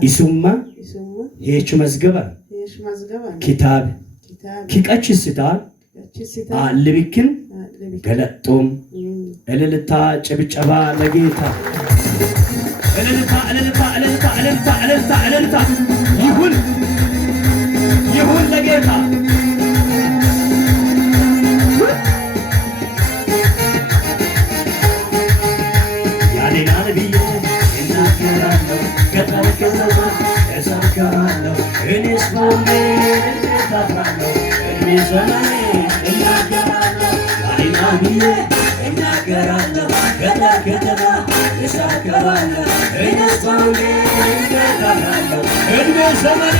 isumma heechu mazgaba kitaab kiqachisitaa ልብክን ገለጦም እልልታ ጭብጨባ ለጌታ እልልታ ይሁን ለጌታ ያኔና ነብዬ እናገራለሁ ከተከተማ ተሳካለሁ እኔስ ቦምቤ ተታራለሁ እድሜ ዘመኔ እናገራለሁ ያኔና ነብዬ እናገራለሁ ከተከተማ ተሳካለሁ እኔስ ቦምቤ ተታራለሁ እድሜ ዘመኔ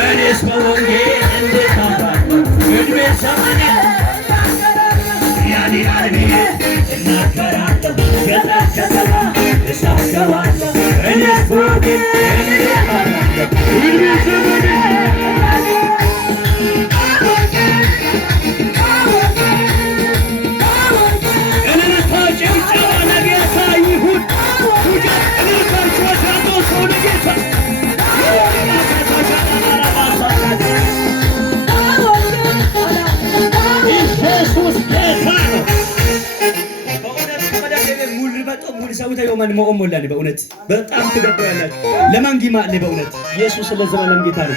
እኔስ በወንጌል እንድታባለው እድሜ ዘመኔ ያኔ አርቢዬ እናገራለሁ ከተከተማ እሳከባለሁ እኔስ በወንጌል እንድታባለው እድሜ ዘመኔ እልልታ ጭብጨባ ለጌታ ይሁን እልልታችሁ ወስራቶ ሰው ለጌታ በእውነት በጣም ትገባያላችሁ ለማንጊማ በእውነት ኢየሱስ ለዘላለም ጌታ ነው።